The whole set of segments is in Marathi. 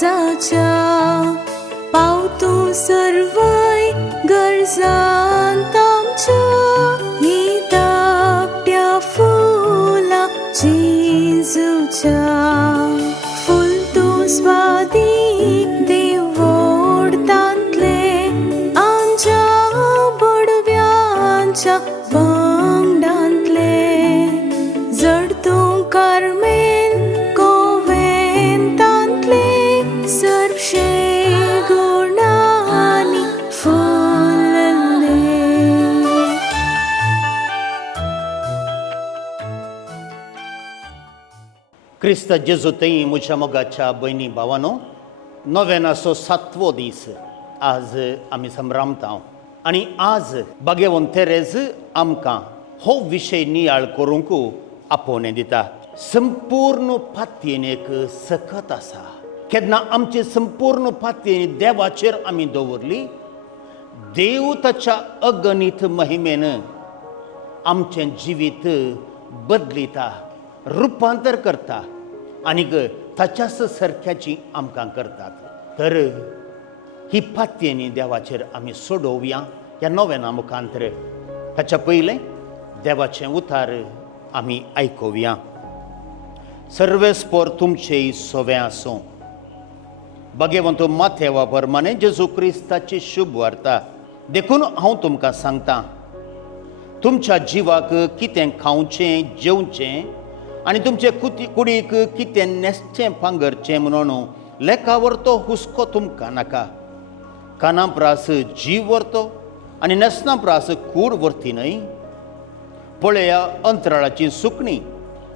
काळजाच्या पावतू सर्वय गरजांत आमच्या ही धाकट्या फुला जेजूच्या फुलतू स्वादीक देवोडतांतले आमच्या बडव्यांच्या वांगडांतले जडतू कार्मेन कोवेंतांतले सर्वशे गुणांनी फुलले. क्रिस्त जेजू थंय म्हज्या मोगाच्या भयणी भावानो, नोवेनाचो 7वो दीस आज आमी संभ्रामता आनी आज भगवंत तेरेज आमकां हो विशय नियाळ करूंक आपोवणें दिता. संपूर्ण पातयेनेक सकत आसा. केन्ना आमची संपूर्ण पातयेनी देवाचेर आमी दवरली, देव ताच्या अगणित महिमेन आमचें जिवीत बदलिता, रुपांतर करता आनीक ताच्याच सारक्याची आमकां करतात. तर ही पातयेनी देवाचेर आमी सोडोवया ह्या नोवेना मुखांतर. ताच्या पयलें देवाचें उतार आमी आयकोवया. सर्वेस्पोर तुमचेय सोवें आसूं. भगवंत माथेवा प्रमाणे जेजू क्रिस्ताची शुभ वार्ता देखून हांव तुमकां सांगतां, तुमच्या जिवाक कितें खावचें जेवचें आनी तुमचे कुडीक कितें न्हेसचें पांगरचें म्हणून लेखावर तो हुस्को तुमकां नाका. काना प्रास जीव व्हरतो आनी न्हेसना प्रास कूड व्हरती न्हय. पळया अंतराळाची सुकणीं,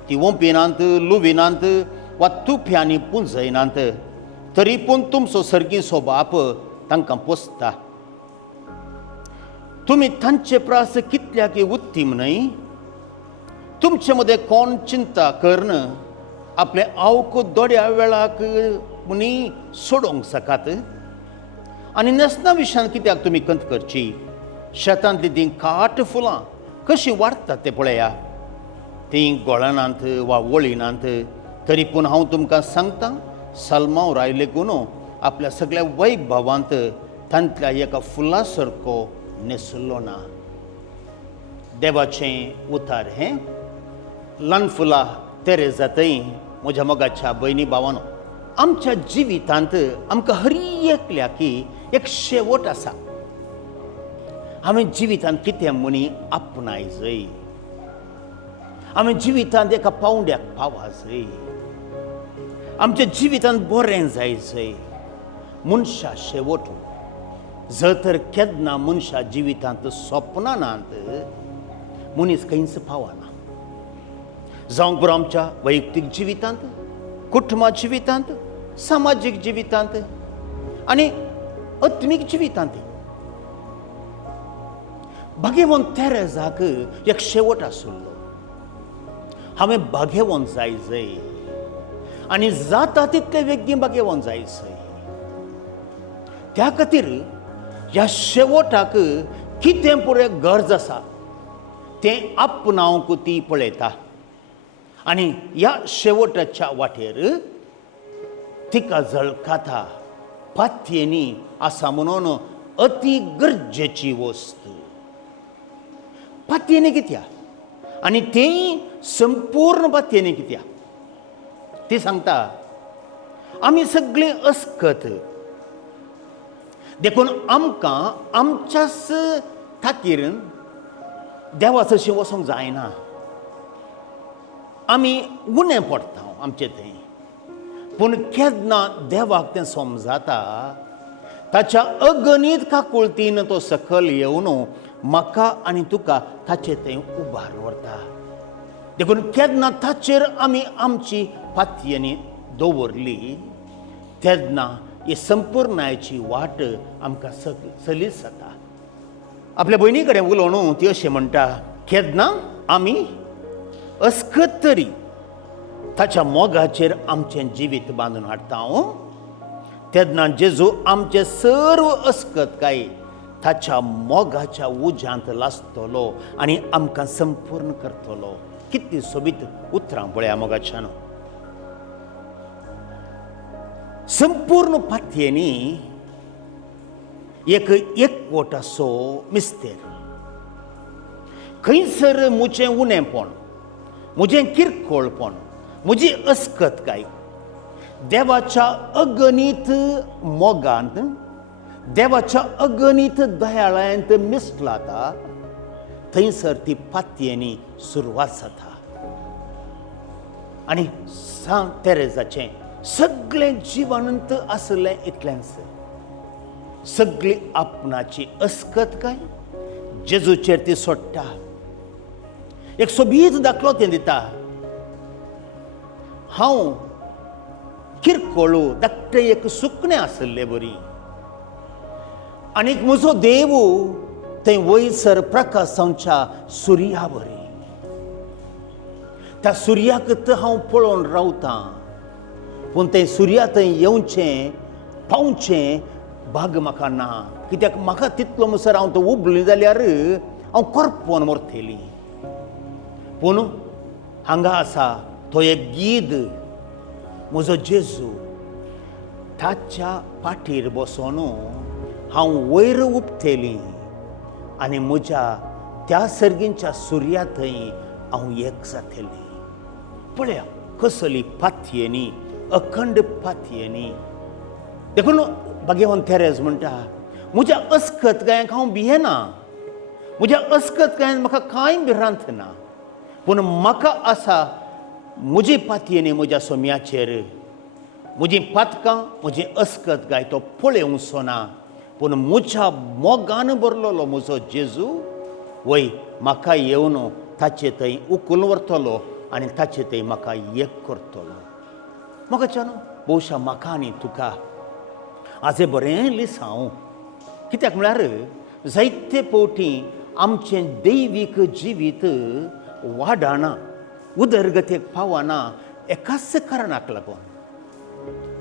ती ओंपिनांत, लुविनांत वा तुप्यांनी पुंजयनांत, तरी पूण तुमचो सर्गीचो बाप तांकां पोसता. तुमी तांचे प्रास कितल्याक उत्तीम न्हय. तुमचे मदें कोण चिंता करन आपले आवक दोड्या वेळाक मुनी सोडोवंक सकात. आनी न्हेसना विशयान कित्याक तुमी कंत करची. शेतांतली तीं काट फुलां कशीं वाडटात तें पळया. तीं गोळनांत वा वळिनांत, तरी पूण हांव तुमकां सांगतां, सलमांव रायले गुनो आपल्या सगळ्या वैभवांत तांतल्या एका फुला सारको न्हेसलो ना. देवाचें उतार हें. ल्हान फुलां तेरेजा थंय म्हज्या मोगाच्या भयणी भावानो, आमच्या जिवितांत आमकां हर एकल्याकी एक शेवट आसा. हांवें जिवितांत कितें मनी आपणाय जाय. हांवें जिवितांत एका पावंड्याक पावा जाय. आमच्या जिवितांत बरें जाय. मनशा शेवट जर तर केन्ना मनशा जिवितांत स्वप्नांत मनीस खंयच पावना. जावंक बरो आमच्या वैयक्तीक जिवितांत, कुटुंबा जिवितांत, सामाजीक जिवितांत आनी आत्मीक जिवितांत. भगवंत तेरेजाक एक शेवट आसलो. हांवें भगवंत जाय आनी जाता तितले वेगीन भगवंत जाय. त्या खातीर ह्या शेवटाक कितें पुरें गरज आसा तें आपणावंक ती पळयता. आनी ह्या शेवटाच्या वाटेर तिका झळकाता पातयेनी आसा म्हणून अति गरजेची वस्त. पातयेनी कित्याक आनी तें संपूर्ण पातयेनी कित्याक ती सांगता. आमी सगळीं अस्कत देखून आमकां आमच्याच थाकीर देवा तशें वचोंक जायना. आमी उणें पडटा आमचे थंय. पूण केन्ना देवाक तें समजता, ताच्या अगणीत काकुळतीन तो सकयल येवन म्हाका आनी तुका ताचे थंय उबार व्हरता. देखून केन्ना ताचेर आमी आमची पातयेनी दवरली तेन्ना ही संपूर्णायची वाट आमकां सलीस जाता. आपल्या भयणी कडेन उलोवन ती अशें म्हणटा, केन्ना आमी अस्कत तरी ताच्या मोगाचेर आमचें जिवीत बांदून हाडटा. तेन्ना जेजू आमचे सर्व अस्कतकाय ताच्या मोगाच्या उज्यांत लासतलो आनी आमकां संपूर्ण करतलो. कितली सोबीत उतरां पळया मोगाच्यान. संपूर्ण पातयेनी एक एकवट असो मिस्तेर. खंयसर मुजें उणेपण, मुजें किरकोळपण, म्हजी अस्कतकाय देवाच्या अगणित मोगांत, देवाच्या अगणित दयाळांत मिसळटा, थंयसर ती पातयेनी सुरवात जाता. आनी सांत तेरेजाचें सगळें जिवंत आसलें इतलेंच. सगळी आपणाची अस्कतकाय जेजूचेर ती सोडटा. एक सोबीत दाखलो तें दिता. हांव किरकोळू धाकटें एक सुकणें आसलें बरी, आनीक म्हजो देव थंय वयसर प्रकाशांच्या सुर्या बरी. त्या सुर्याक हांव पळोवन रावतां, पूण तें सुर्या थंय येवचें पावचें भाग म्हाका ना. कित्याक म्हाका तितलो म्हणसर हांव थंय उबलें जाल्यार हांव करपोन मरतली. पूण हांगा आसा तो एक गीद, म्हजो जेजू. ताच्या पाठीर बसोन हांव वयर उबतेली आनी म्हज्या त्या सर्गींच्या सुर्या थंय हांव एक जातलें. पळया कसली पातयेनी, अखंड पातयेनी. देखून भगवान तेरेज म्हणटा, म्हज्या अस्कतकायांक हांव भियेना, म्हज्या अस्कतकायांत म्हाका कांय भिरांत ना. पूण म्हाका आसा म्हजी पातयेनी म्हज्या सोम्याचेर. म्हजी पातकां, म्हजी अस्कतकाय तो पळोवचो ना. पूण म्हज्या मोगान भरलेलो म्हजो जेजू वय म्हाका येवन ताचे थंय उखलून व्हरतलो आनी ताचे थंय म्हाका एक करतलो. मोगाच्यान भोवशा म्हाका आनी तुका आज हें बरें लिसांव. कित्याक म्हळ्यार जायते फावटी आमचें दैवीक जिवीत वाडना, उदरगतेक पावना एकाच कारणाक लागून.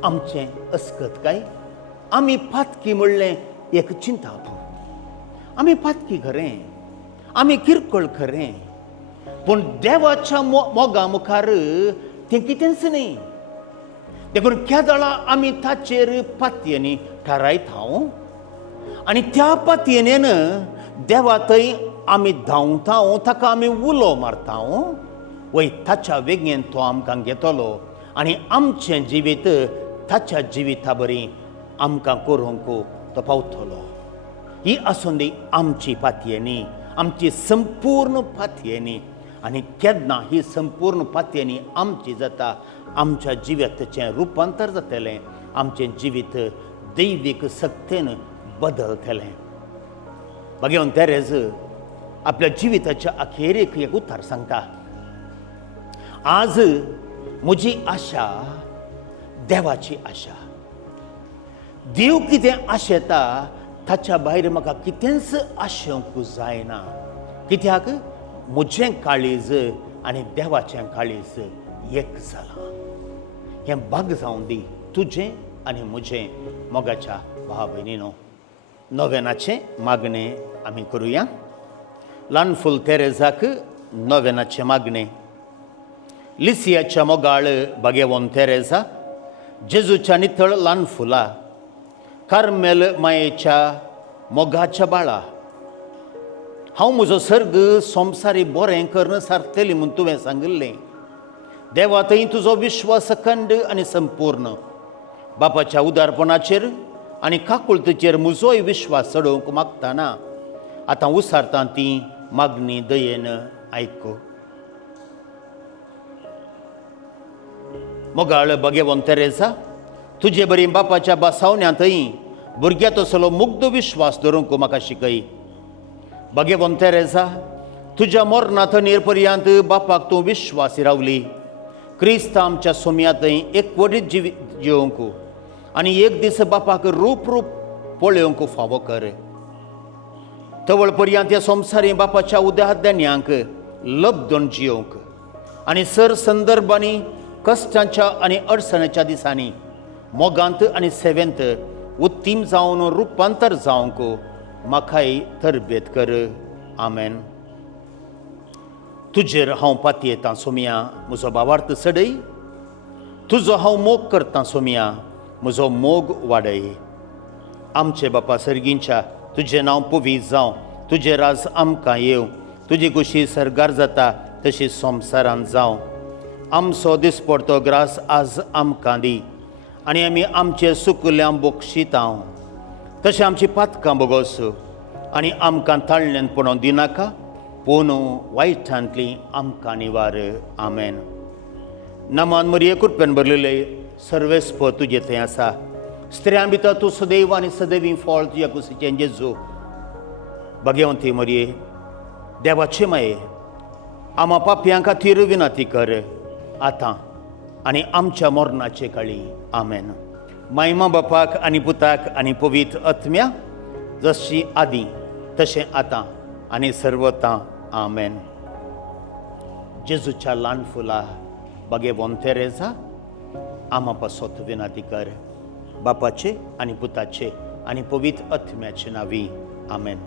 आमचें अस्कतकाय, आमी पातकी म्हणलें एक चिंतापू. आमी पातकी खरें, आमी किरकोळ खरें, पूण देवाच्या मोगा मुखार तें कितेंच न्ही. देखून केदळा आमी ताचेर पातयेनी थारायता आनी त्या पातयेनेन देवा थंय आमी धांवता, ताका आमी उलो मारता. वय ताच्या वेगेन तो आमकां घेतलो आनी आमचें जिवीत ताच्या जिविता बरी आमकां करूंक तो पावतलो. ही आसून दी आमची पातयेनी, आमची संपूर्ण पातयेनी. आनी केन्ना ही संपूर्ण पातयेनी आमची जाता, आमच्या जिविताचें रुपांतर जातलें, आमचें जिवीत दैवीक सक्तेन बदलतलें. भगवान तेरेज आपल्या जिविताच्या अखेरेक एक उतार सांगता. आज म्हजी आशा देवाची आशा. देव कितें आशेता ताच्या भायर म्हाका कितेंच आशेवंक जायना. कित्याक म्हजें काळीज आनी देवाचें काळीज एक जालां. हें भाग जावं दी तुजें आनी म्हजें मोगाच्या भाव भयणीनो. नोवेनाचें मागणें आमी करुया. ल्हान फूल तेरेजाक नोवेनाचें मागणें. लिसियाच्या मोगाळ भगवान तेरेजा, जेजूच्या नितळ ल्हान फुला, कार्मेल मायेच्या मोगाच्या बाळा, हांव म्हजो सर्ग संवसारी बरें करून सारतली म्हूण तुवें सांगिल्लें. देवा थंय तुजो विश्वास अखंड आनी संपूर्ण. बापाच्या उदारपणाचेर आनी काकुळतेचेर म्हजोय विश्वास चडोवंक मागतना आतां उसारता ती मागणी दयेन आयको. मोगाळ भगवान तेरेजा, तुजे बरी बापाच्या बासावण्यांतय भुरग्यात असलो मुग्ध विश्वास धरूंक म्हाका शिकय. भगवान तेरेजा, तुज्या मरणांत पर्यंत बापाक तूं विश्वासी रावली. क्रिस्त आमच्या सोम्यांतय एकवटीत जिवंक आनी एक दीस बापाक रूप पळोवंक फावो कर. तवळ पर्यंत ह्या संवसारी बापाच्या उद्याद्यांक लबदोन जिवंक आनी सर संदर्भांनी कश्टांच्या आनी अडचणीच्या दिसांनी मोगांत आनी सेवेंत उत्तीम जावन रुपांतर जावंक म्हाकाय तरबेत कर. आमेन. तुजेर हांव पातयेतां सोम्या, म्हजो भावार्थ सडय. तुजो हांव मोग करतां सोम्या, म्हजो मोग वाडय. आमचे बापा सर्गींच्या, तुजें नांव पवित्र जावं, तुजें राज आमकां येवं, तुजी कुशी सरगार जाता तशी संवसारांत जावं. आमचो दिसपडटो ग्रास आज आमकां दी, आनी आमी आमचे सुकल्यां बोक्षितांव. तशें आमची पातकां बोगोस, आनी आमकां ताळण्यान पडोवन दिनाका, पूण वायटांतली आमकां निवार. आमेन. नमान मरिये कृपेन भरलेले सर्वेस्प तुजे थंय आसा. स्त्रियां भितर तूं सदैव आनी सदैवी फळ तुज्या कुशीचें जेजू. भाग्यवंती मरिये, देवाचे माये, आम्हा पापयां खातीर विनंती कर, आतां आनी आमच्या मरणाचे काळी. आमेन. महिमा बापाक आनी पुताक आनी पवित्र आत्म्या, जशी आदी तशें आतां आनी सर्वतां. आमेन. जेजूच्या ल्हान फुला भाग्यवंते रेजा, आम्हा पासत विनंती कर. बापाचे आनी पुताचे आनी पवित्र आत्म्याचे नांवी. आमेन.